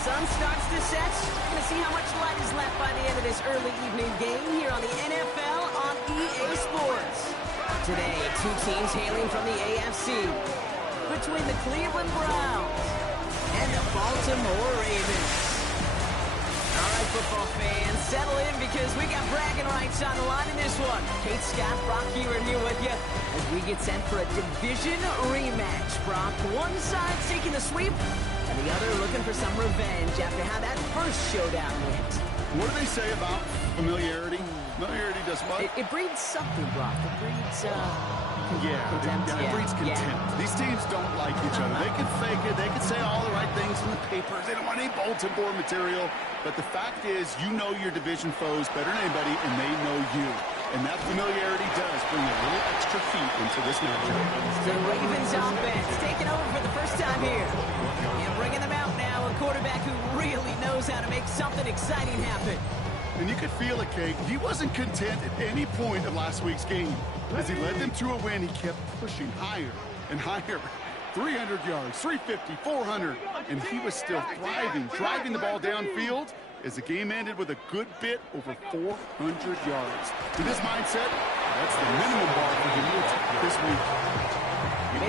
sun starts to set. We're going to see how much light is left by the end of this early evening game here on the NFL on EA Sports. Today, two teams hailing from the AFC. Between the Cleveland Browns and the Baltimore Ravens. All right, football fans, settle in because we got bragging rights on the line in this one. Kate, Scott, Brock here with you as we get set for a division rematch. Brock, one side taking the sweep, and the other looking for some revenge after how that first showdown went. What do they say about familiarity? Familiarity does what? It breeds something, Brock. It breeds, contempt. It breeds contempt. Yeah. These teams don't like each other. They can fake it. They can say all the right things in the papers. They don't want any bulletin board material. But the fact is, you know your division foes better than anybody, and they know you. And that familiarity does bring a little extra feet into this matchup. The Ravens offense taking over for the first time here. And bringing them out now, a quarterback who really knows how to make something exciting happen. And you could feel it, Kate. He wasn't content at any point of last week's game. As he led them to a win, he kept pushing higher and higher. 300 yards, 350, 400, and he was still thriving, driving the ball downfield as the game ended with a good bit over 400 yards. With this mindset, that's the minimum bar for him this week.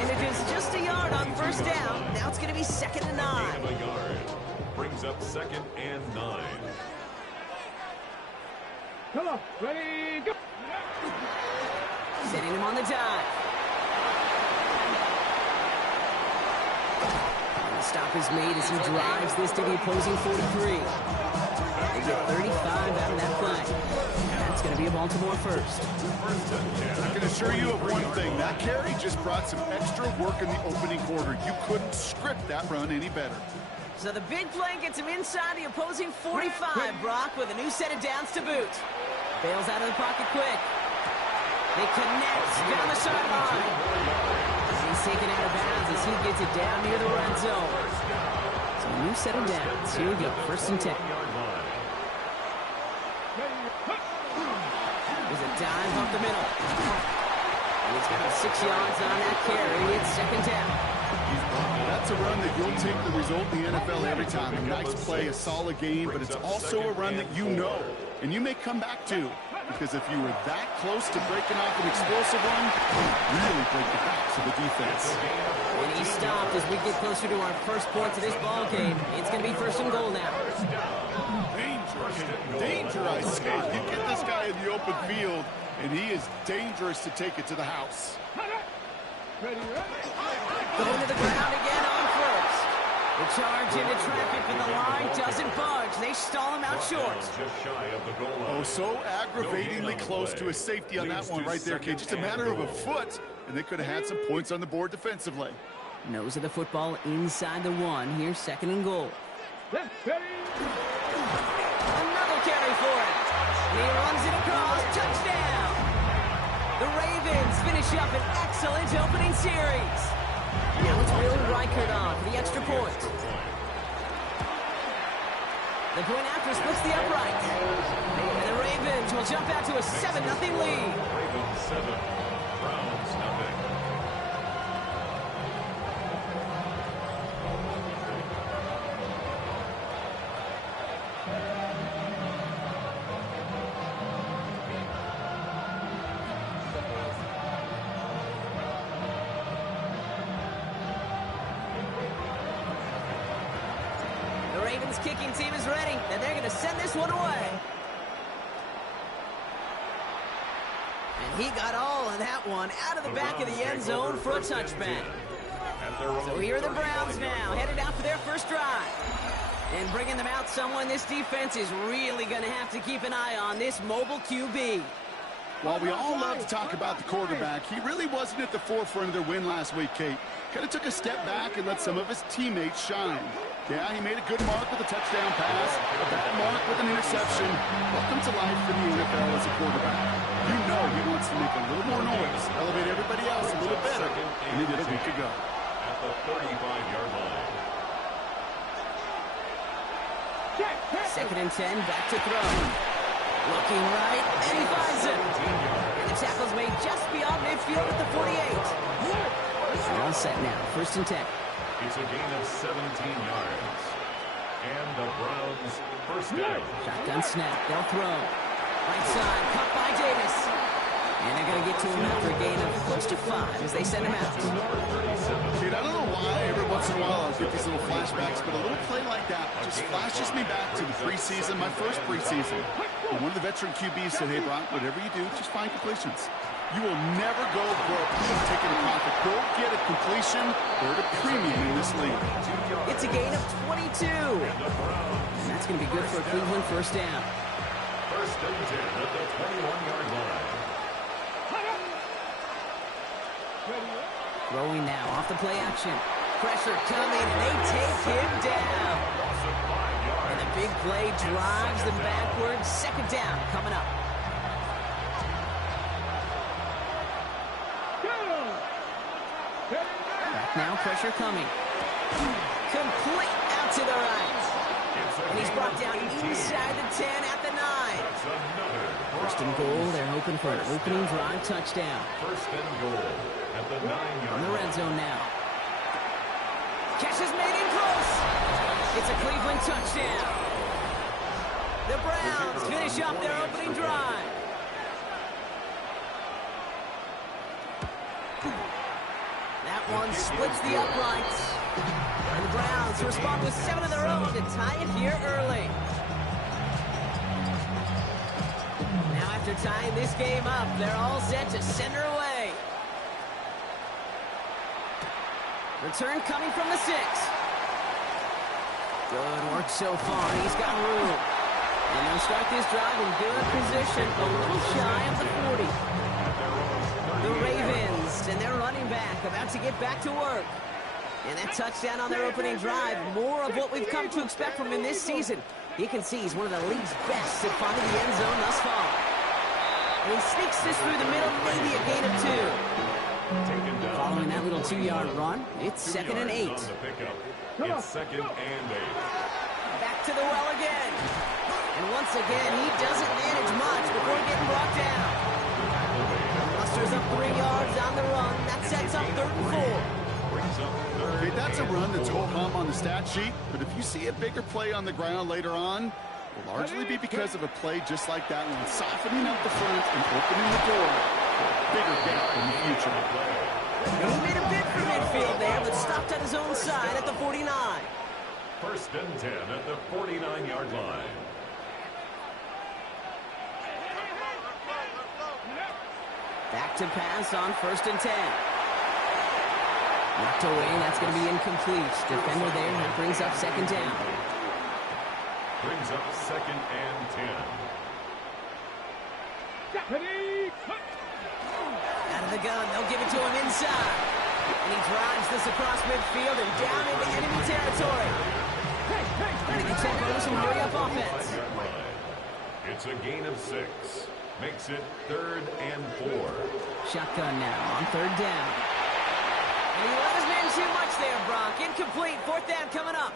Manages just a yard on first down. Now it's going to be 2nd and 9. A yard brings up 2nd and 9. Come on, ready, go! Setting him on the dive. And the stop is made as he drives this to the opposing 43. They get 35 out of that play. That's going to be a Baltimore first. I can assure you of one thing. That carry just brought some extra work in the opening quarter. You couldn't script that run any better. So the big play gets him inside the opposing 45, Brock, with a new set of downs to boot. Bails out of the pocket quick. They connect down the sideline. He's taken out of bounds as he gets it down near the red zone. So a new set of downs. Here we go, 1st and 10. There's a dive up the middle. And he's got 6 yards on that carry. It's 2nd down. That's a run that you'll take the result in the NFL every time. A nice play, a solid game, but it's also a run that you know and you may come back to, because if you were that close to breaking off an explosive one, you really break the backs of the defense. And he stopped as we get closer to our first point to this ball game. It's going to be 1st and goal now. Danger, I say. You get this guy in the open field, and he is dangerous to take it to the house. Ready, Going to the ground again on first. The charge into traffic from the line doesn't budge. They stall him out short. Just shy of the goal line. Oh, so aggravatingly close to a safety on that one right there, Kate. Just a matter of a foot, and they could have had some points on the board defensively. Nose of the football inside the 1. Here's 2nd and goal. ready. Another carry for him. He runs it across. Touchdown. The Ravens finish up an excellent opening series. Now it's Will Reichert on for the extra point. The point after splits the upright. And the Ravens will jump out to a 7-0 lead. Ravens 7, Browns nothing. Ravens kicking team is ready, and they're going to send this one away. And he got all of that one out of the back of the end zone for a touchback. So here are the Browns now, headed out for their first drive. And bringing them out, someone this defense is really going to have to keep an eye on, this mobile QB. While we all love to talk about the quarterback, he really wasn't at the forefront of their win last week, Kate. Kind of took a step back and let some of his teammates shine. Yeah, he made a good mark with a touchdown pass, a bad mark with an interception. Welcome to life for the NFL as a quarterback. You know he wants to make a little more noise, elevate everybody else a little better than he did a week ago. At the 35-yard line. 2nd and 10, back to throw. Looking right, and he finds it. And the tackle's made just beyond midfield at the 48. All set now, 1st and 10. It's a gain of 17 yards. And the Browns first down. Shotgun snap. They'll throw. Right side. Cut by Davis. And they're going to get to him after a gain of close to 5 as they send him out. Dude, I don't know why every once in a while I get these little flashbacks, but a little play like that just flashes me back to the preseason, my first preseason. And one of the veteran QBs said, hey, Brock, whatever you do, just find completions. You will never go broke taking a profit. Go get a completion or a premium in this league. It's a gain of 22. And that's going to be good for a Cleveland first down. First and 10 at the 21-yard line. Throwing now off the play action. Pressure coming, and they take him down. And the big play drives them backwards. Second down coming up. Back now, pressure coming. Complete out to the right. And he's brought down inside the 10 at the 9. First and goal, they're hoping for an opening drive touchdown. First and goal at the 9-yard On the line. red zone now. Catch is made in close. It's a Cleveland touchdown. The Browns finish up their opening drive. That one splits the uprights. And the Browns respond with 7 of their own to tie it here early. Now after tying this game up, they're all set to send her away. Return coming from the 6. Good work so far. He's got room. And they'll start this drive in good position, a little shy of the 40. The Ravens and their running back about to get back to work. And that touchdown on their opening drive, more of what we've come to expect from him this season. You can see he's one of the league's best at finding the end zone thus far. And he sneaks this through the middle, maybe a gain of 2. Following that little 2-yard run, it's 2nd and 8. On the pickup. It's 2nd and 8. Back to the well again. And once again, he doesn't manage much before getting brought down. Musters up 3 yards on the run. That sets up 3rd and 4. Okay, that's a run that's ho-hum on the stat sheet, but if you see a bigger play on the ground later on, it will largely be because of a play just like that one, softening up the front and opening the door for a bigger gap in the future. And he made a bid for midfield there, but stopped at his own side at the 49. First and 10 at the 49-yard line. Back to pass on 1st and 10. Knocked away, that's going to be incomplete. Defender there, that brings up 2nd down. Brings up 2nd and 10. Out of the gun, they'll give it to him inside. And he drives this across midfield and down into enemy territory. And he check over some hurry-up offense. It's a gain of 6. Makes it 3rd and 4. Shotgun now on 3rd down. And he let his man too much there, Brock. Incomplete. 4th down coming up.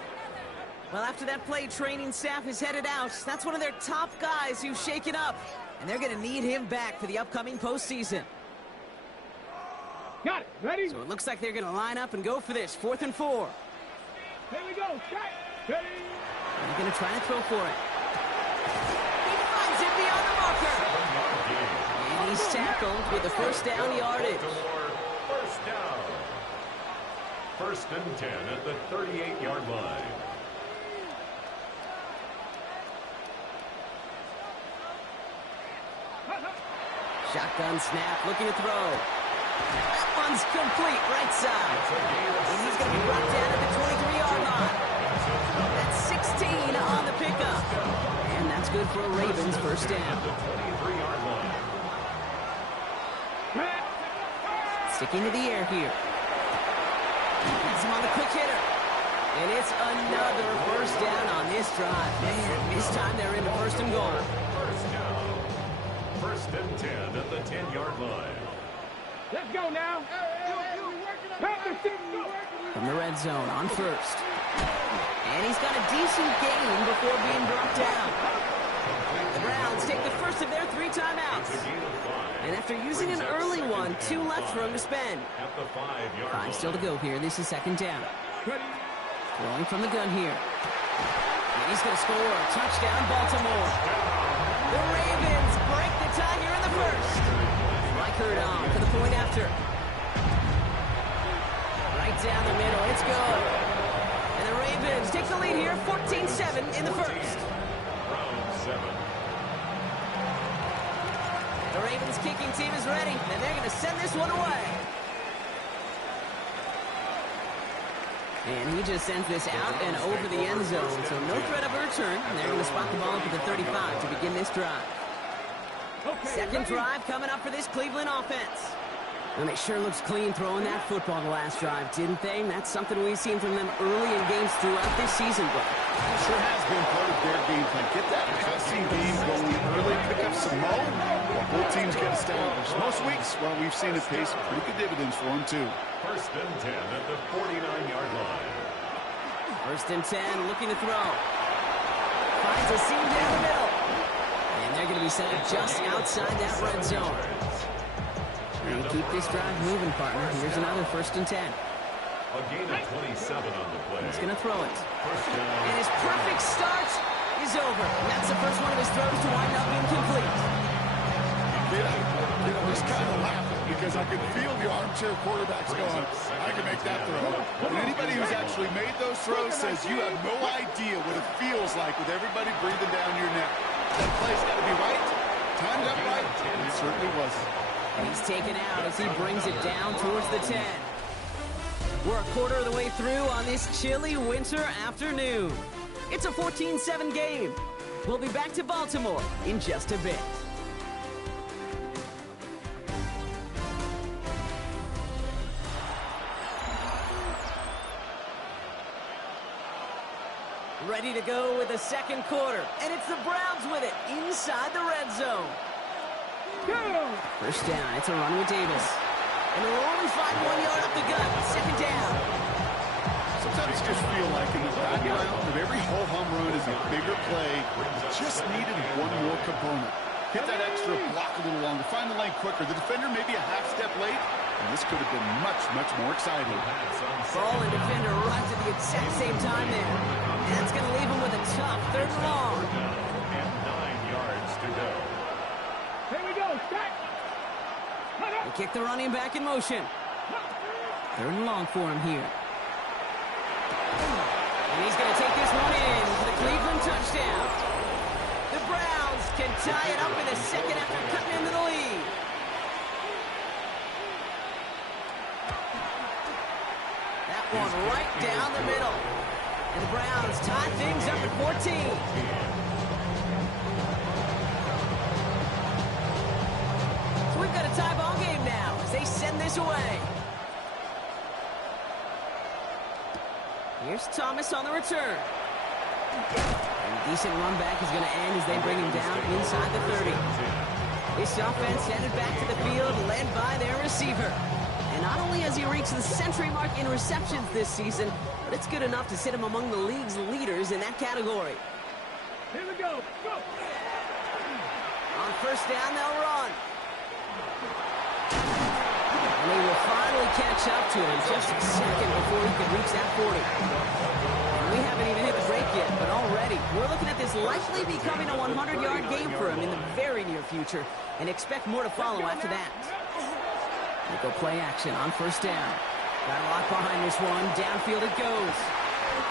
Well, after that play, training staff is headed out. That's one of their top guys who's shaken up. And they're going to need him back for the upcoming postseason. Got it. Ready? So it looks like they're going to line up and go for this. 4th and 4. Here we go. Ready? They're going to try to throw for it. He finds it beyond the marker. And he's tackled with the 1st down yardage. First down. 1st and 10 at the 38-yard line. Shotgun snap, looking to throw. That one's complete, right side. And he's going to be brought down at the 23-yard line. That's 16 on the pickup. And that's good for a Ravens first down. Sticking to the air here. Has him on the quick hitter. And it's another first down on this drive. Man, this time they're into 1st and goal. First down. 1st and 10 at the 10-yard line. Let's go now. From the red zone on 1st. And he's got a decent gain before being brought down. The Browns take the first of their 3 timeouts. And after using an early one, 2 left for him to spend. At the 5-yard 5 still to go here. This is 2nd down. Ready? Throwing from the gun here. And he's going to score. Touchdown, Baltimore. The Ravens break the tie here in the first. Reichard on for the point after. Right down the middle. It's good. And the Ravens take the lead here, 14-7 in the first. Round 7. The Ravens kicking team is ready, and they're going to send this one away. And he just sends this out and over the end zone, so no threat of a return. And they're going to spot the ball up at the 35 to begin this drive. Second drive coming up for this Cleveland offense. And they sure looks clean throwing that football the last drive, didn't they? And that's something we've seen from them early in games throughout this season, Buck. It sure has been part of their game plan. Get that passing game going early, pick up some mo, while both teams get established. Most weeks, well, we've seen it pay some pretty good dividends for them, too. First and 10 at the 49-yard line. First and 10, looking to throw. Finds a seam down the middle. And they're going to be set up just outside that red zone. And keep this drive moving, partner. Here's another first and 10. A gain of 27 on the play. He's going to throw it. First down. And his perfect start is over. And that's the first one of his throws to wind up incomplete. Yeah, I was kind of laughing because I could feel the armchair quarterbacks going, I can make that throw. And anybody who's actually made those throws says you have no idea what it feels like with everybody breathing down your neck. That play's got to be right, timed up right, and it certainly wasn't. And he's taken out as he brings it down towards the 10. We're a quarter of the way through on this chilly winter afternoon. It's a 14-7 game. We'll be back to Baltimore in just a bit. Ready to go with the second quarter. And it's the Browns with it inside the red zone. First down, it's a run with Davis. And they'll only find 1 yard up the gut. Second down. Sometimes you just feel like in the background of every ho-hum run is a bigger play. Just needed one more component. Hit that extra block a little longer. Find the lane quicker. The defender may be a half step late. And this could have been much, much more exciting. Ball and defender arrived at the exact same time there. And that's going to leave him with a tough third and long. And 9 yards to go. Here we go, set. They kick the running back in motion. Third and long for him here. And he's going to take this one in for the Cleveland touchdown. The Browns can tie it up in the second after cutting into the lead. That one right down the middle. And the Browns tie things up at 14. So we've got a tie ball game now as they send this away. Here's Thomas on the return. And a decent run back is going to end as they bring him down inside the 30. This offense headed back to the field, led by their receiver. And not only has he reached the century mark in receptions this season, but it's good enough to sit him among the league's leaders in that category. Here we go. Go. On first down, they'll run. And they will finally catch up to him just a second before he can reach that 40. And we haven't even hit the break yet, but already we're looking at this likely becoming a 100-yard game for him in the very near future, and expect more to follow after that. They go play action on first down. Got a lot behind this one. Downfield it goes.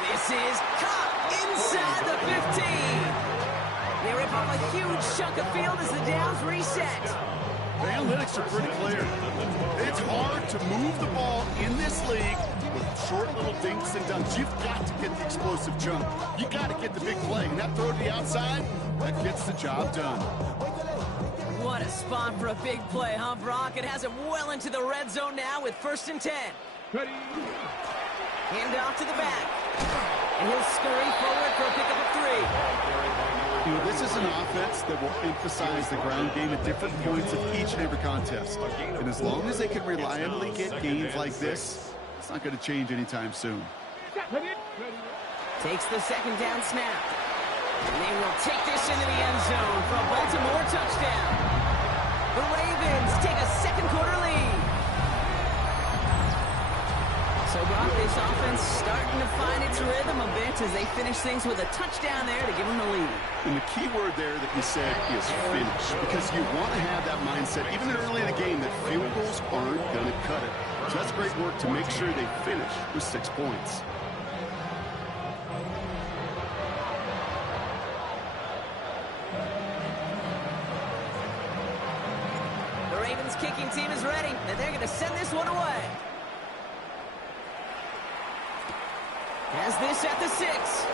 This is caught inside the 15. They rip off a huge chunk of field as the downs reset. The analytics are pretty clear. It's hard to move the ball in this league with short little dinks and dunks. You've got to get the explosive jump. You got to get the big play. And that throw to the outside, that gets the job done. What a spot for a big play, huh, Brock? It has him well into the red zone now with first and 10. Ready. Hand off to the back. And he'll scurry forward for a pickup of 3. You know, this is an offense that will emphasize the ground game at different points of each and every contest. And as long as they can reliably get gains like this, it's not going to change anytime soon. Ready. Takes the second down snap. And they will take this into the end zone for a Baltimore touchdown. The Ravens take a second quarter lead. So, Brock, this this offense starting to find its rhythm a bit as they finish things with a touchdown there to give them the lead. And the key word there that you said is finish, because you want to have that mindset, even early in the game, that field goals aren't going to cut it. So that's great work to make sure they finish with 6 points. The Ravens kicking team is ready, and they're going to send this one away. Has this at the 6.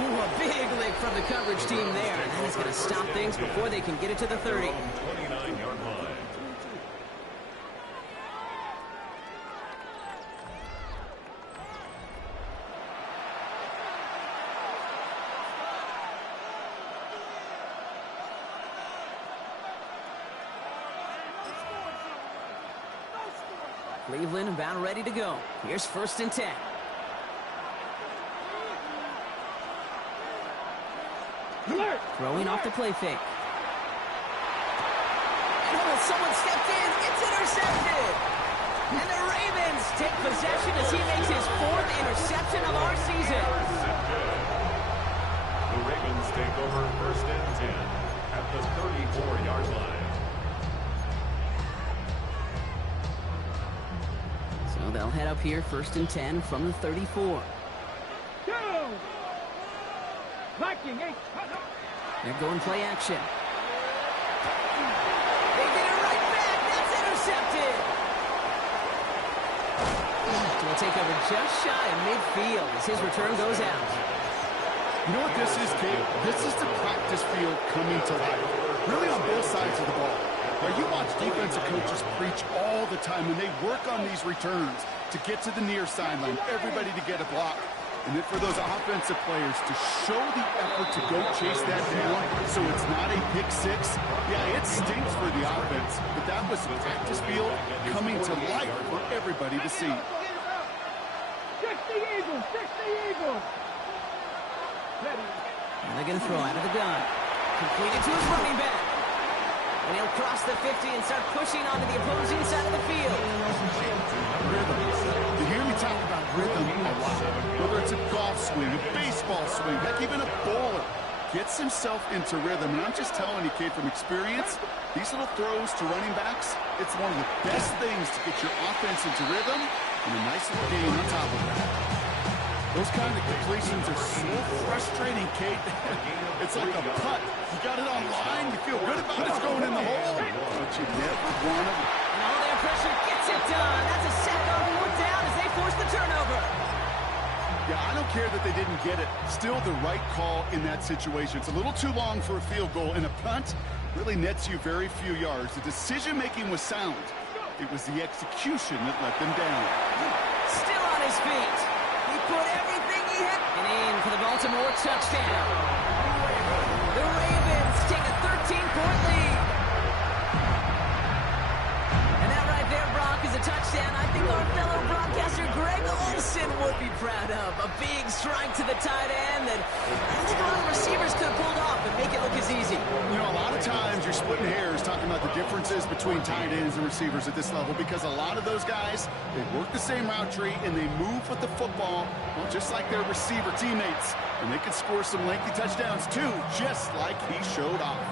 Ooh, a big lick from the coverage team there. And that is going to stop things before they can get it to the 30. 29-yard line. Cleveland about ready to go. Here's 1st and 10. Alert! Throwing off the play fake. And someone stepped in. It's intercepted. And the Ravens take possession as he makes his 4th interception of our season. The Ravens take over 1st and 10 at the 34-yard line. So they'll head up here 1st and 10 from the 34. Go! Blocking, hey! They're going play action. They get it right back. That's intercepted. Will take over just shy of midfield as his return goes out. You know what this is, Kate? This is the practice field coming to life. Really on both sides of the ball. Now, you watch defensive coaches preach all the time when they work on these returns to get to the near sideline, everybody to get a block. And then for those offensive players to show the effort to go chase that down so it's not a pick 6. Yeah, it stinks for the offense, but that was the practice field coming to life for everybody to see. 60 Eagles! 60 Eagles! Ready. And they're going to throw out of the gun. Completed to his running back. And he'll cross the 50 and start pushing onto the opposing side of the field. Rhythm. You hear me talk about rhythm a lot. Whether it's a golf swing, a baseball swing, heck, even a bowler gets himself into rhythm. And I'm just telling you, Kate, from experience, these little throws to running backs, it's one of the best things to get your offense into rhythm and a nice little game on top of that. Those kind of completions are so frustrating, Kate. It's like a putt. You got it on line, you feel good about it's going in the hole, but you never want to. And all their pressure gets it done. That's a sack on 4th down as they force the turnover. Yeah, I don't care that they didn't get it. Still the right call in that situation. It's a little too long for a field goal, and a punt really nets you very few yards. The decision-making was sound. It was the execution that let them down. Still on his feet. He put everything he had. And in for the Baltimore touchdown. The Ravens take a 13-point lead. And that right there, Brock, is a touchdown I think our fellow broadcaster Greg Olsen would be proud of. A big strike to the tight end that I think a lot of receivers could have pulled off and make it look as easy. You know, a lot of times you're splitting hairs talking about the differences between tight ends and receivers at this level because a lot of those guys, they work the same route tree and they move with the football, well, just like their receiver teammates. And they can score some lengthy touchdowns too, just like he showed off.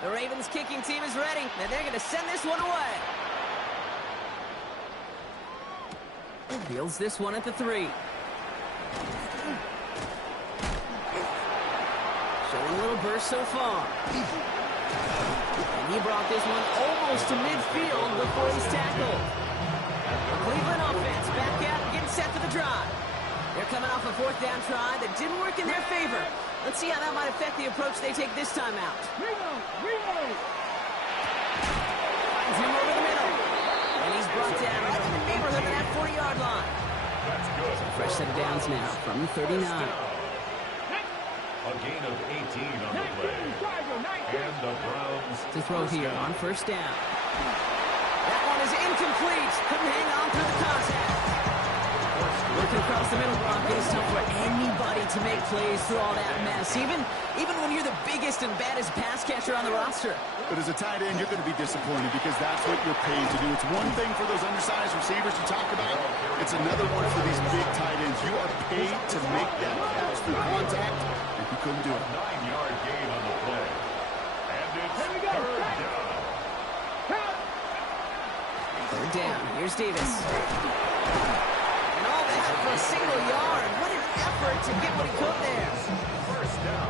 The Ravens kicking team is ready, and they're going to send this one away. Fields this one at the 3. Showing a little burst so far. And he brought this one almost to midfield before he's tackled. The Cleveland offense back out and getting set for the drive. They're coming off a 4th down try that didn't work in their favor. Let's see how that might affect the approach they take this time out. Reload! Finds him over the middle. And he's brought down right in the neighborhood of that 40-yard line. That's good. Fresh set of downs now from the 39. On gain of 18 on the play. And the Browns To throw here on first down. That one is incomplete. Couldn't hang on through the contact. Looking across the middle block, it is tough for anybody to make plays through all that mess, even when you're the biggest and baddest pass catcher on the roster. But as a tight end, you're going to be disappointed because that's what you're paid to do. It's one thing for those undersized receivers you talk about. It's another one for these big tight ends. You are paid to make that catch through contact, and you couldn't do it. 9-yard gain on the play. And it's Here we go. third down. Third down. Here's Davis. And all that for a single yard. What an effort to get what he could there. First down.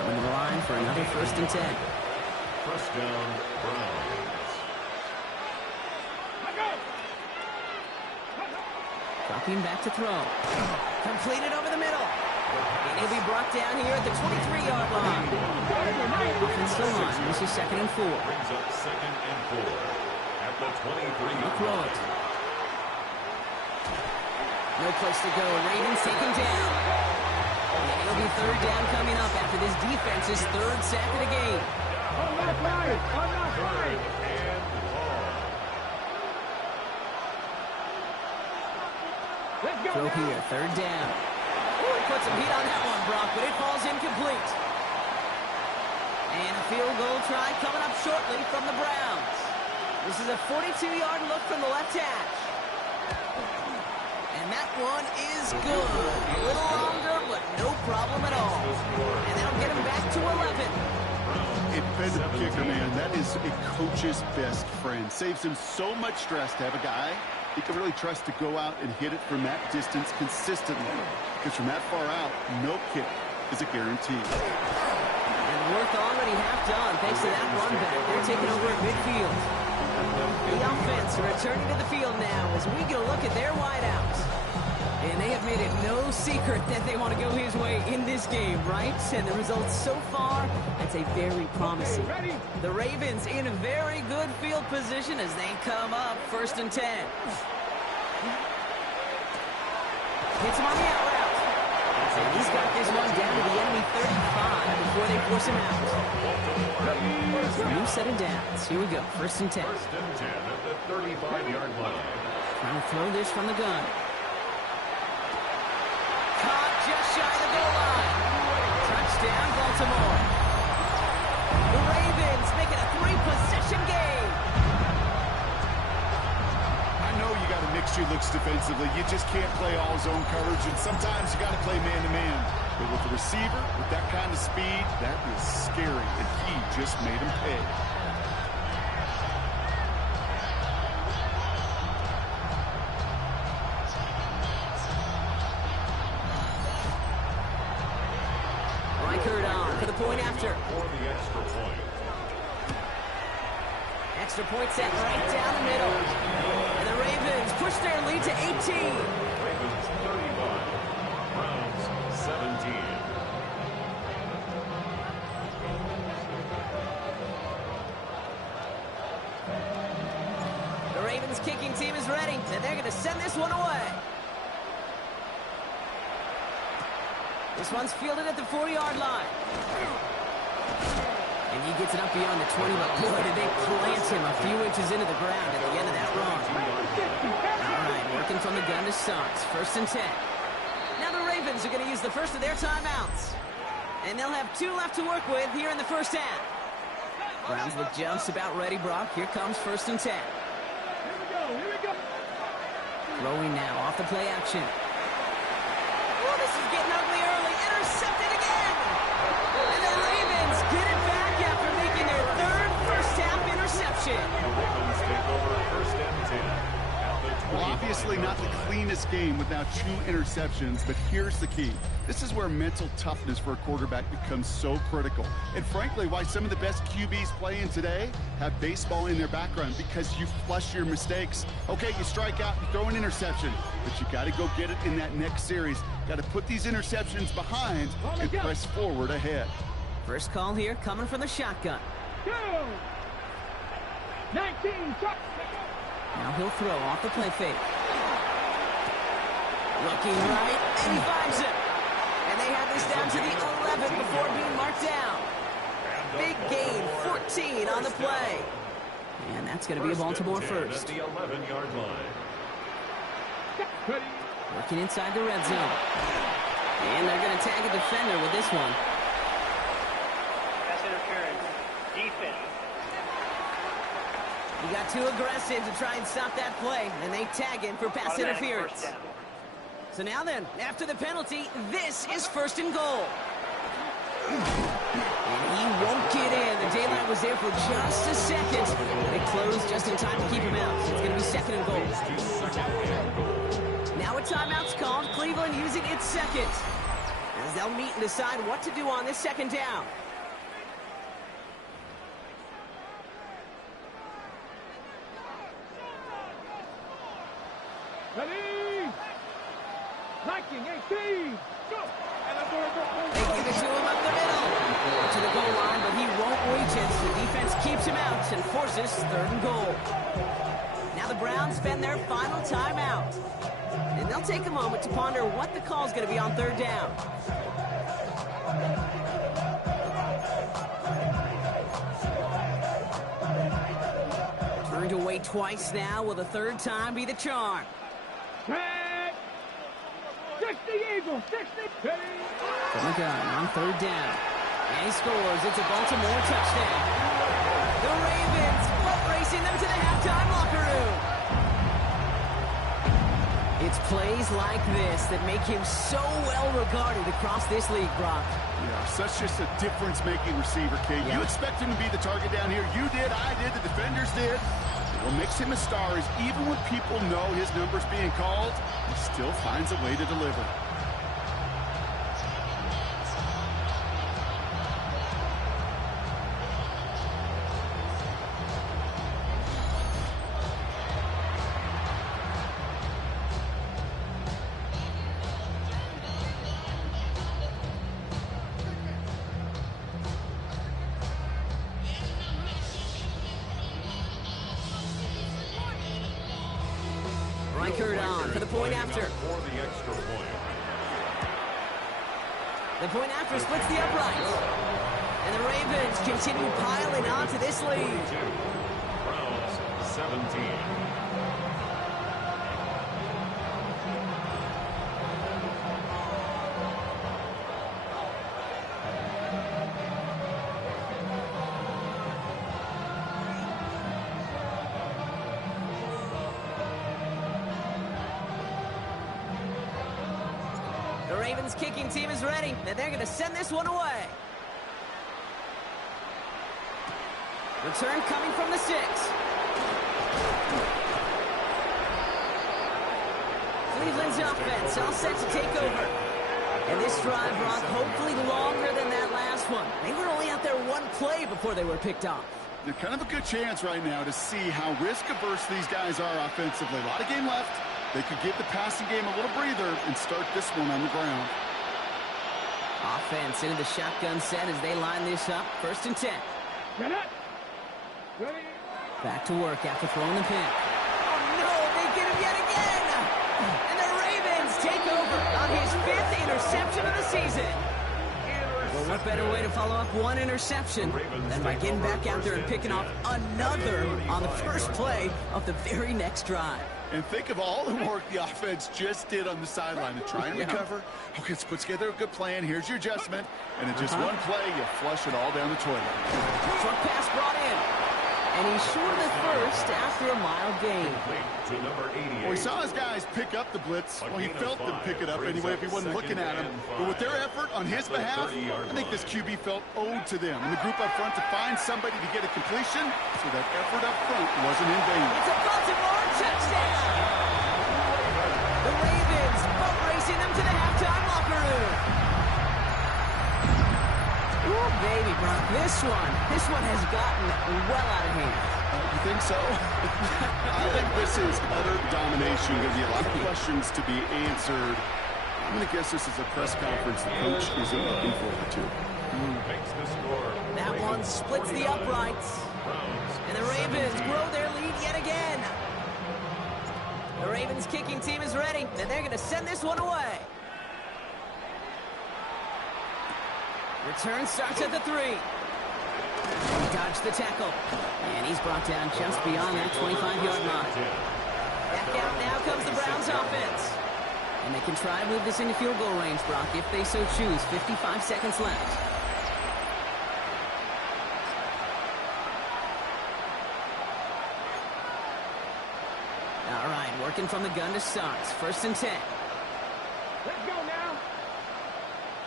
Coming to the line for another 1st and 10. First down, Browns. Dropping back to throw. Completed over the middle. And he'll be brought down here at the 23-yard line. Offense still on. This is 2nd and 4. Brings up 2nd and 4 at the 23-yard Throw line. it. No place to go. Ravens take him down. And it'll be 3rd down coming up after this defense's 3rd sack of the game. On that line. On that line. And ball. Let's go. Throw now. here. 3rd down. Ooh, he put some heat on that one, Brock, but it falls incomplete. And a field goal try coming up shortly from the Browns. This is a 42-yard look from the left hash. And that one is good. A little longer, but no problem at all. And that'll get him back to 11. Independent kicker, man, that is a coach's best friend. Saves him so much stress to have a guy he can really trust to go out and hit it from that distance consistently. Because from that far out, no kick is a guarantee. And work already half done thanks to that run back. They're taking over at midfield. The offense returning to the field now as we get a look at their wideouts. And they have made it no secret that they want to go his way in this game, right? And the results so far, I'd say very promising. The Ravens in a very good field position as they come up 1st and 10. Hits him on the out route. And he's got this one down to the enemy 35 before they force him out. New set of downs. Here we go. 1st and 10. 1st and 10 at the 35-yard line. Trying to throw this from the gun. Caught just shy of the goal line. Touchdown, Baltimore. The Ravens make it a 3-possession game. I know you got to mix your looks defensively. You just can't play all zone coverage, and sometimes you got to play man-to-man. But with the receiver, with that kind of speed, that is scary, and he just made him pay. Reichert on for the point after. For the extra point. Extra point set right down the middle. And the Ravens push their lead to 18. Ravens 35. Browns 17. The Ravens kicking team is ready, and they're going to send this one away. This one's fielded at the 40-yard line. And he gets it up beyond the 20, but boy, did they plant him a few inches into the ground at the end of that run. All right, working from the gun to Starks. 1st and 10. Now the Ravens are going to use the first of their timeouts. And they'll have 2 left to work with here in the 1st half. Browns with just about ready, Brock. Here comes 1st and 10. Here we go. Throwing now off the play action. Oh, this is getting ugly early. Intercepted again. And the Ravens get it back after making their 3rd first-half interception. The Ravens take over 1st and 10 at the Well, obviously not the cleanest game with now 2 interceptions, but here's the key. This is where mental toughness for a quarterback becomes so critical. And frankly, why some of the best QBs playing today have baseball in their background, because you flush your mistakes. Okay, you strike out, you throw an interception, but you got to go get it in that next series. Got to put these interceptions behind and press forward ahead. First call here coming from the shotgun. Go. 19. Now he'll throw off the play fake. Looking right, and he finds it. And they have this down to the 11 before Big gain, 14 on the play. And that's going to be a Baltimore first. At the 11-yard line. Working inside the red zone. And they're going to tag a defender with this one. Pass interference. Defense. He got too aggressive to try and stop that play, and they tag him for pass Automatic interference. first down. So now then, after the penalty, this is first and goal. And he won't get in. The daylight was there for just a second. But it closed just in time to keep him out. So it's going to be second and goal. Now a timeout's called. Cleveland using its second, as they'll meet and decide what to do on this second down. Ready? Liking 18. Go. They give it to him up the middle. To the goal line, but he won't reach it. The defense keeps him out and forces third and goal. Now the Browns spend their final timeout. And they'll take a moment to ponder what the call is going to be on third down. Turned away twice now. Will the third time be the charm? Set. 60 Eagles. 60. Ready? From the gun on third down. And he scores. It's a Baltimore touchdown. The Ravens boat racing them to the halftime locker room. It's plays like this that make him so well regarded across this league, Brock. Yeah, such just a difference-making receiver, Kate. Yeah. You expect him to be the target down here. You did, I did, the defenders did. What makes him a star is even when people know his number's being called, he still finds a way to deliver. Reichert on for the point after. For the extra point. The point after splits the uprights. And the Ravens continue piling on to this lead. 2. Browns 17. The Ravens kicking team is ready, and they're going to send this one away. Return coming from the 6. Cleveland's offense all set to take over. And this drive, Brock, hopefully longer than that last one. They were only out there one play before they were picked off. They're kind of a good chance right now to see how risk-averse these guys are offensively. A lot of game left. They could give the passing game a little breather and start this one on the ground. Offense into the shotgun set as they line this up. First and 10. Get it. Ready? Back to work after throwing the pin. Oh, no, they get him yet again. And the Ravens take over on his 5th interception of the season. Well, what better way to follow up one interception than by getting back out there and picking off another on the first play of the very next drive. And think of all the work the offense just did on the sideline to try and recover. Okay, let's put together a good plan. Here's your adjustment. And in just one play, you flush it all down the toilet. Short pass brought in. And he's short of the first after a mild gain. To number 88. Well, he saw his guys pick up the blitz. Well, he felt them pick it up anyway if he wasn't looking at him. But with their effort on his behalf, I think this QB felt owed to them. And the group up front to find somebody to get a completion, so that effort up front wasn't in vain. It's a Baltimore touchdown! The Ravens boat racing them to the halftime locker room. Ooh, baby, Brock, this one has gotten well out of hand. You think so? I think this is utter domination. Going to be a lot of questions to be answered. I'm going to guess this is a press conference the coach isn't looking forward to. Makes the score. That one splits the uprights. And the Ravens grow their lead yet again. The Ravens kicking team is ready, and they're going to send this one away. Return starts at the 3. He dodged the tackle. And he's brought down just beyond that 25-yard line. Back out now comes the Browns offense. And they can try to move this into field goal range, Brock, if they so choose. 55 seconds left. All right, working from the gun to start. 1st and 10. Let's go now.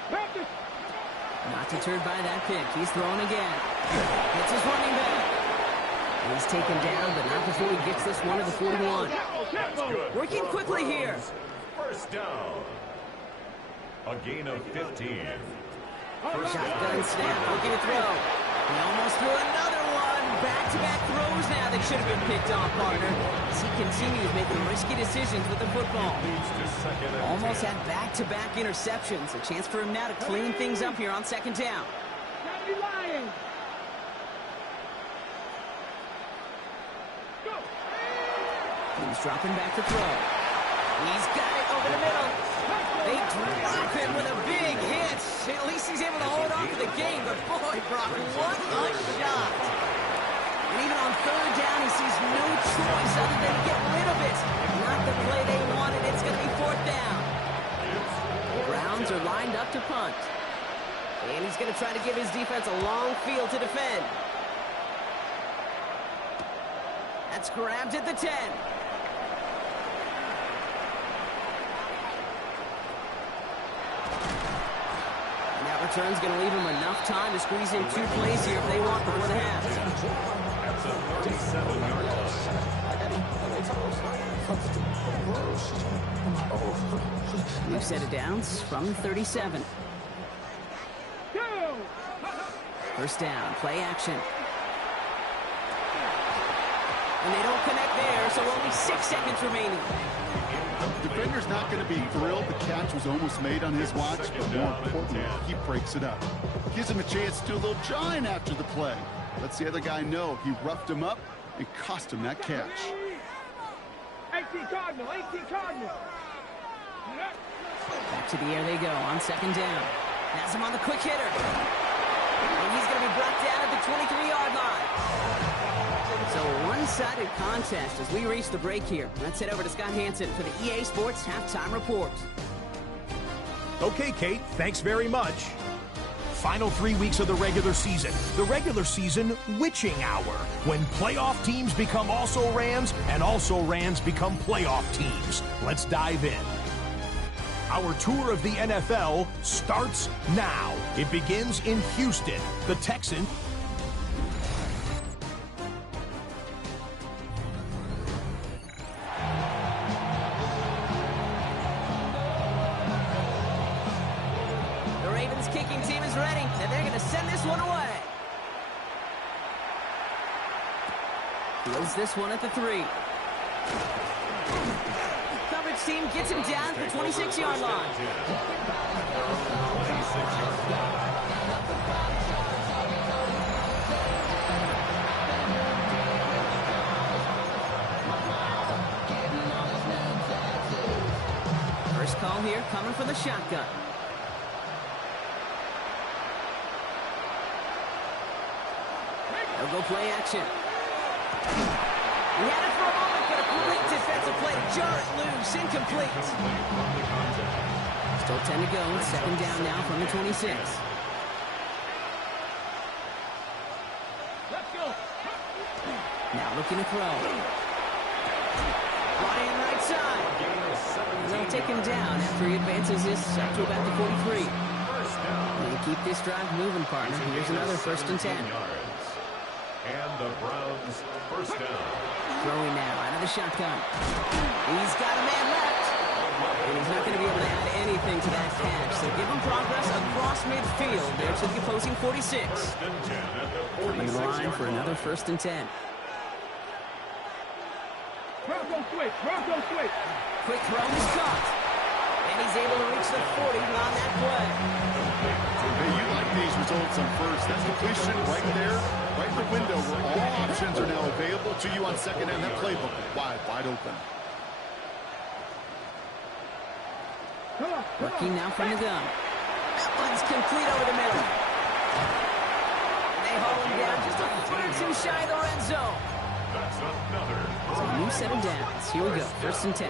Practice. Not deterred by that pick. He's throwing again. Hits his running back. He's taken down, but not before he gets this one to the 41. Working quickly here. 1st down. A gain of 15. Shotgun snap, looking to throw. He almost threw another one. Back-to-back throws now that should have been picked off, partner. As he continues making risky decisions with the football. Almost had back-to-back interceptions. A chance for him now to clean things up here on 2nd down. Gotta be lying. Go. He's dropping back to throw. He's got it over the middle. They drop him with a big hit. At least he's able to hold on to the game. But boy, Brock, what a shot. And even on 3rd down, he sees no choice other than to get rid of it. Not the play they wanted. It's going to be 4th down. The Browns are lined up to punt. And he's going to try to give his defense a long field to defend. That's grabbed at the 10. Return's going to leave them enough time to squeeze in 2 plays here if they want before the half. At the 37-yard line. New set of downs from the 37. Go. 1st down, play action. And they don't connect there, so only 6 seconds remaining. The defender's not going to be thrilled the catch was almost made on his watch, but more importantly, he breaks it up. Gives him a chance to do a little jawing after the play. Lets the other guy know he roughed him up and cost him that catch. 18 Cardinal, 18 Cardinal. Back to the air they go on 2nd down. Has him on the quick hitter. And he's going to be brought down at the 23-yard line. So a one-sided contest as we reach the break here. Let's head over to Scott Hansen for the EA Sports Halftime Report. Okay, Kate, thanks very much. Final 3 weeks of the regular season. The regular season witching hour, when playoff teams become also-rans and also-rans become playoff teams. Let's dive in. Our tour of the NFL starts now. It begins in Houston. The Texans. Kicking team is ready, and they're going to send this one away. Fields this one at the 3. Coverage team gets him down at the 26-yard line. First call here coming for the shotgun. They'll go play action. He had it for a moment, but a great defensive play to jar it loose. Incomplete. Still 10 to go. 2nd down now from the 26. Let's go. Now looking to throw. Brought in right side. And they'll take him down after he advances this up to about the 43. They keep this drive moving, partner. Here's another 1st and 10. And the Browns 1st down. Throwing now out of the shotgun. He's got a man left. And he's not going to be able to add anything to that catch. So give him progress across midfield there to the opposing 46. Coming to the line for another 1st and 10. Bronco switch, Bronco switch. Quick throw is caught. And he's able to reach the 40 on that play. Hey, you like these results on 1st. That's completion right there, right in the window where all options are now available to you on 2nd down. That playbook wide open. Working now from the gun. That one's complete over the middle. And they they haul him down just a foot or two shy of the red zone. That's another. So a new set of downs. Here we go. 1st and 10.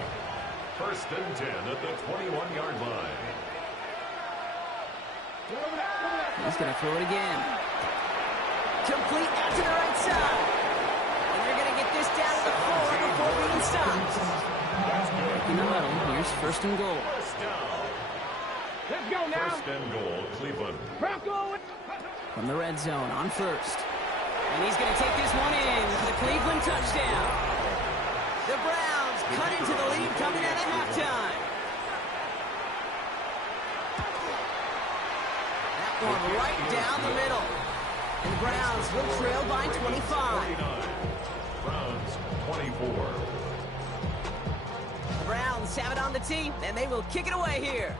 1st and 10 at the 21-yard line. He's going to throw it again. Complete out to the right side. And they're going to get this down to the 4 before being stopped. In the huddle, here's 1st and goal. First down. Let's go now. 1st and goal, Cleveland. Bronco. From the red zone on 1st. And he's going to take this one in for the Cleveland touchdown. The Browns cut into the lead coming out of halftime. That one right down the middle. And the Browns will trail by 25. 49. Browns 24. The Browns have it on the tee, and they will kick it away here.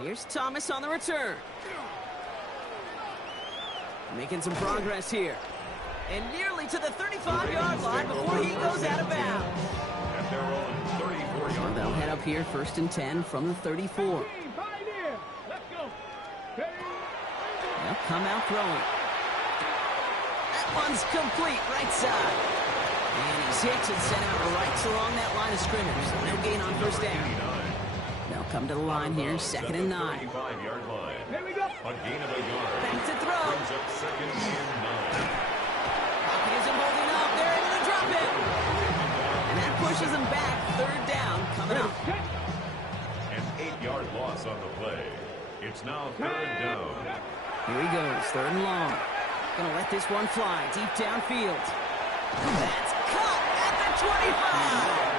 Here's Thomas on the return. Making some progress here. And nearly to the 35-yard line before he goes out of bounds. And they're on 34-yard They'll line. head up here 1st and 10 from the 34. Pioneer. Let's go. They'll come out throwing. That one's complete, right side. And he's hit and sent out right along that line of scrimmage. So no gain on 1st down. They'll come to the line here, 2nd and 9. 35-yard line. Here we go. A gain of a yard. Back to throw. Brings up 2nd and 9. Pocket isn't holding up. They're able to drop it. And that pushes them back. 3rd down coming up. An 8-yard loss on the play. It's now 3rd down. Here he goes, 3rd and long. Gonna let this one fly deep downfield. That's caught at the 25.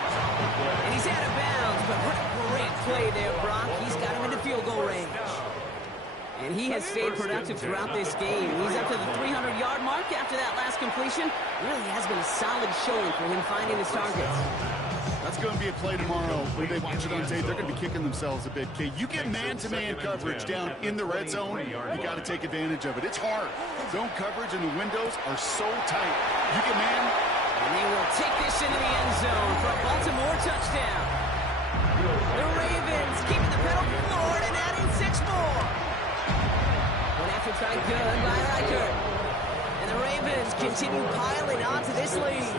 And he's out of bounds, but what a great play there, Brock. He's got him into field goal range. And he has stayed productive throughout this game. He's up to the 300-yard mark after that last completion. Really has been a solid showing for him finding his targets. That's going to be a play tomorrow. When they watch it on tape, they're going to be kicking themselves a bit, Kate. You get man-to-man coverage down in the red zone, you got to take advantage of it. It's hard. Zone coverage and the windows are so tight. You get man. And they will take this into the end zone for a Baltimore touchdown. The Ravens keeping the pedal forward and adding 6 more. One after try good by Riker. And the Ravens continue piling onto this lead.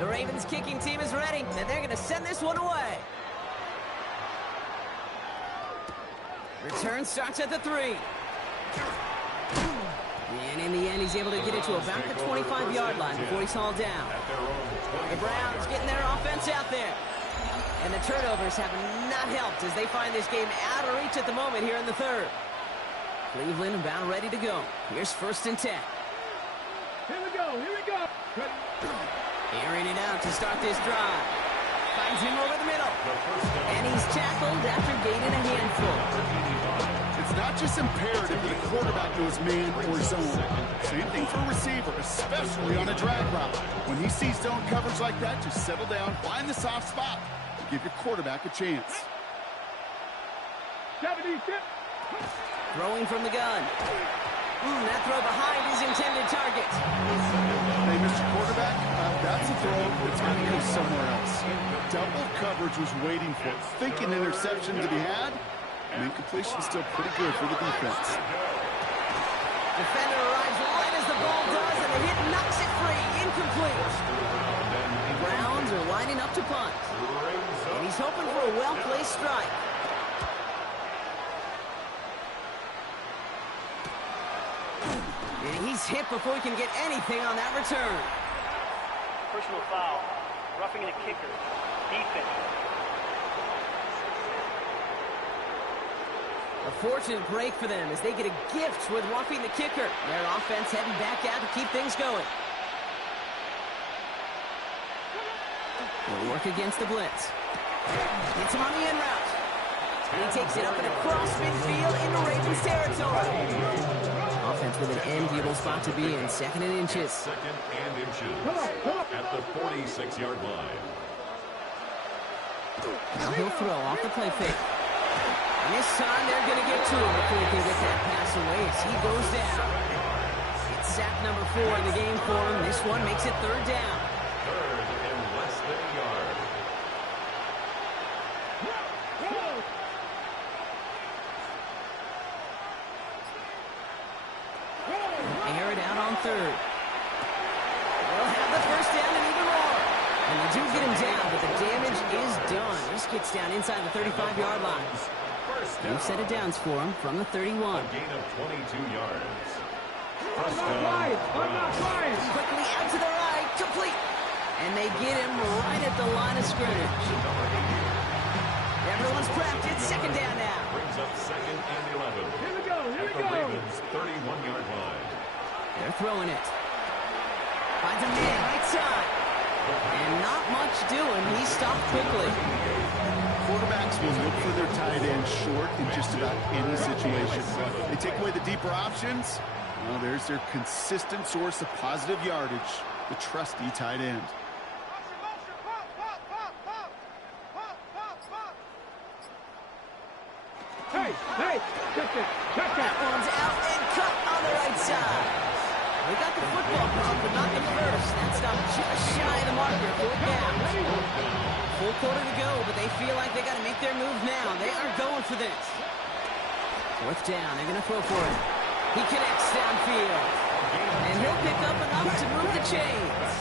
The Ravens kicking team is ready, and they're going to send this one away. Return starts at the 3. And in the end, he's able to get it to about the 25-yard line before he's hauled down. The Browns getting their offense out there. And the turnovers have not helped as they find this game out of reach at the moment here in the 3rd. Cleveland about ready to go. Here's 1st and 10. Here we go. Here we go. Airing it out to start this drive. Finds him over the middle. And he's tackled after gaining a handful. It's not just imperative that a quarterback knows man or zone. Same thing for a receiver, especially on a drag route. When he sees zone coverage like that, just settle down, find the soft spot, and give your quarterback a chance. 76. Throwing from the gun. That throw behind his intended target. Hey, Mr. Quarterback, that's a throw that's going to go somewhere else. Double coverage was waiting for it. Thinking interception to be had. And incompletion still pretty good for the defense. Defender arrives right as the ball does, and the hit knocks it free. Incomplete. The Browns are lining up to punt. And he's hoping for a well-placed strike. And he's hit before he can get anything on that return. Personal foul. Roughing the kicker. Defense. A fortunate break for them as they get a gift with roughing the kicker. Their offense heading back out to keep things going. They'll work against the blitz. Gets him on the in route. And he takes it up and across midfield into Ravens territory. Offense with an enviable spot to be in. 2nd and inches. 2nd and inches at the 46-yard line. Now he'll throw off the play fake. And this time they're going to get to him before he can get that pass away as he goes down. It's sack number 4 in the game for him. This one makes it 3rd down. 3rd and less than a yard. Air it out on 3rd. They'll have the 1st down and even more. And they do get him down, but the damage is done. This gets down inside the 35-yard line. New set of downs for him from the 31. A gain of 22 yards. I'm not flying. I'm not flying. Quickly out to the right, complete. And they get him right at the line of scrimmage. Everyone's prepped. It's 2nd down now. Brings up 2nd and 11. Here we go. Here At we the go. Ravens' 31-yard line. They're throwing it. Finds a man right side. And not much doing. He stopped quickly. Quarterbacks will look for their tight end short in just about any situation. They take away the deeper options. Well, there's their consistent source of positive yardage, the trusty tight end. Hey, hey, check that. Check That that. one's out and cut on the right side. They got the football pump, but not the first. That's not just shy of the marker. 4th down. Full quarter to go, but they feel like they got to make their move now. They are going for this. 4th down. They're going to throw for it. He connects downfield. And he'll pick up enough to move the chains.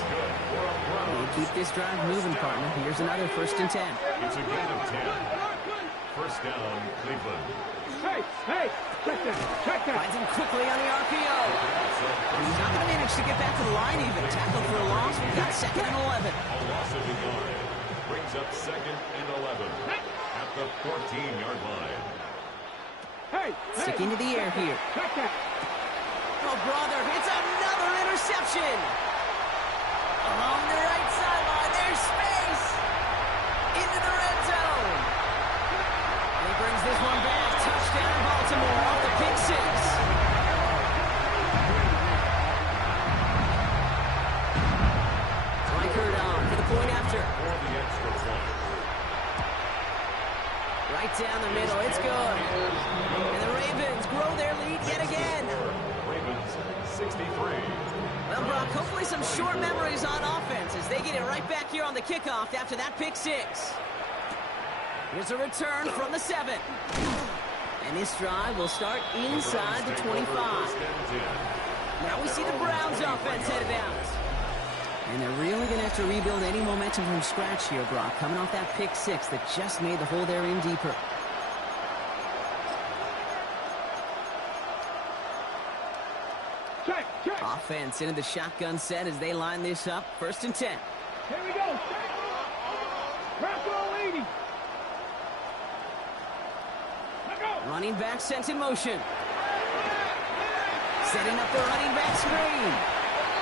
We'll keep this drive moving, partner. Here's another 1st and 10. It's a gain of 10. 1st down, Cleveland. Hey, hey, check that. Check that. Finds him quickly on the RPO. He's not going to manage to get back to the line even. Tackled for a loss. We've got 2nd and 11. A loss of a yard. Brings up 2nd and 11 at the 14-yard line. Hey, Sticking to the air here. check that. Oh, brother, it's another interception. Along the right sideline, there's space. Into the red zone. And he brings this one back. Touchdown, Baltimore, off the pick 6. Reichert on for the point after. For the extra point. Right down the middle, it's good. And the Ravens grow their lead yet again. Ravens 63. Well, Brock, hopefully some short memories on offense as they get it right back here on the kickoff after that pick 6. Here's a return from the 7. And this drive will start inside the 25. Now we see the Browns offense headed out. And they're really going to have to rebuild any momentum from scratch here, Brock, coming off that pick six that just made the hole they're in deeper. Check. Offense into the shotgun set as they line this up. 1st and 10. Here we go. Press all 80. Let go. Running back sent in motion. Setting up the running back screen.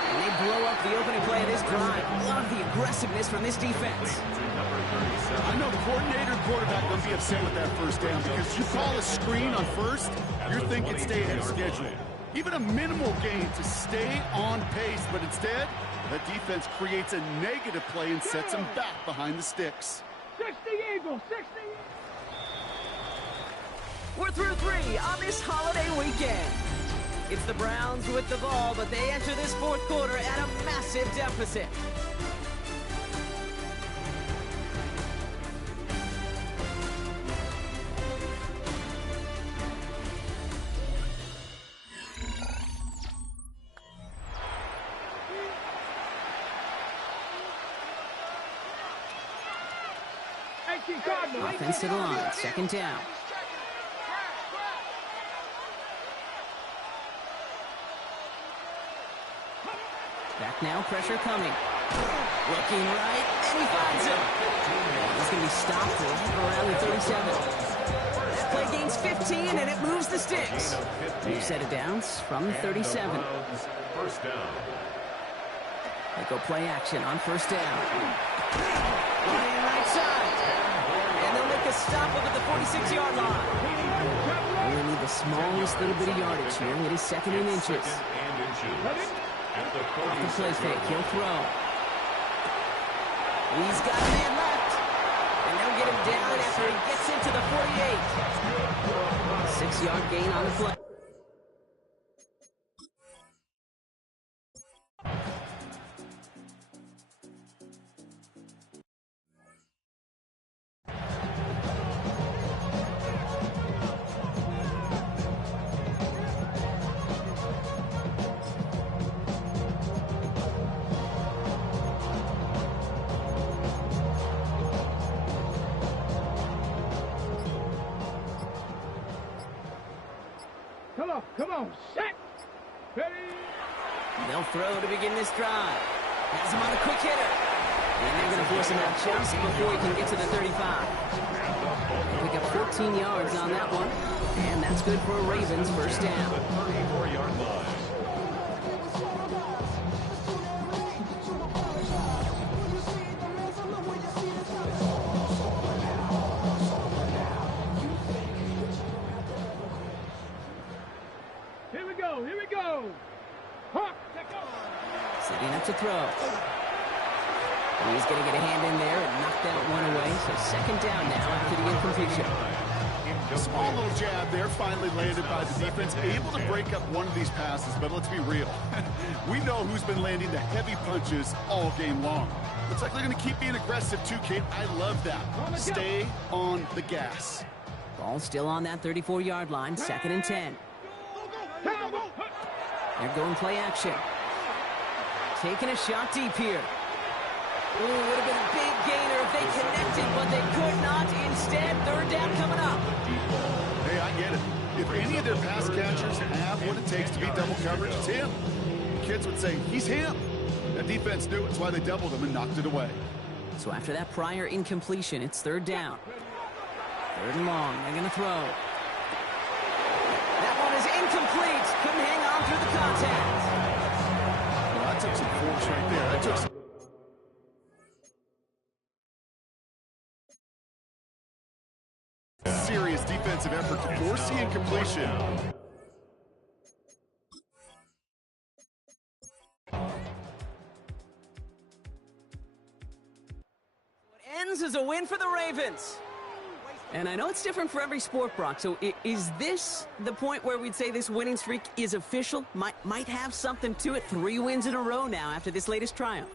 And they blow up the opening play of this drive. Love the aggressiveness from this defense. I know coordinator and quarterback will be upset with that first down because you call a screen on first, you're thinking stay ahead of schedule. Even a minimal gain to stay on pace, but instead, the defense creates a negative play and sets them back behind the sticks. 60 Eagles, 60. We're through 3 on this holiday weekend. It's the Browns with the ball, but they enter this 4th quarter at a massive deficit. Offense to the line, 2nd down. Back now, pressure coming. Looking right, and he finds him. He's going to be stopped around the 37. That play gains 15, and it moves the sticks. New set of downs from the 37. First down. They go play action on 1st down. Running right side. And they'll make a stop up at the 46-yard line. Only need the smallest little bit of yardage here. It is 2nd and inches. At the Off the play fake, he'll throw. He's got a man left. And they'll get him down after he gets into the 48. 6-yard gain on the play. Come on, set. Ready. They'll throw to begin this drive. Has him on a quick hitter. And they're going to force him out just before he can get to the 35. They pick up 14 yards on that one. And that's good for a Ravens 1st down. 34-yard line. Here we go. Hawk, Setting up to throw. And he's going to get a hand in there and knock that one away. So 2nd down now after the incompletion. A small little jab there, finally landed by the defense. Able to break up one of these passes, but let's be real. We know who's been landing the heavy punches all game long. Looks like they're going to keep being aggressive too, Kate. I love that. Stay on the gas. Ball still on that 34-yard line. 2nd and 10. They're going play action. Taking a shot deep here. Ooh, would have been a big gainer if they connected, but they could not. Instead, 3rd down coming up. Hey, I get it. If any of their pass catchers have what it takes to beat double coverage, it's him. Kids would say, he's him. That defense knew it's why they doubled him and knocked it away. So after that prior incompletion, it's 3rd down. 3rd and long. They're going to throw. That one is incomplete. Couldn't hang on through the contact. Well, that took some force right there. That took some... serious defensive effort to force the incompletion. What ends as a win for the Ravens. And I know it's different for every sport, Brock. So is this the point where we'd say this winning streak is official? Might have something to it. 3 wins in a row now after this latest triumph.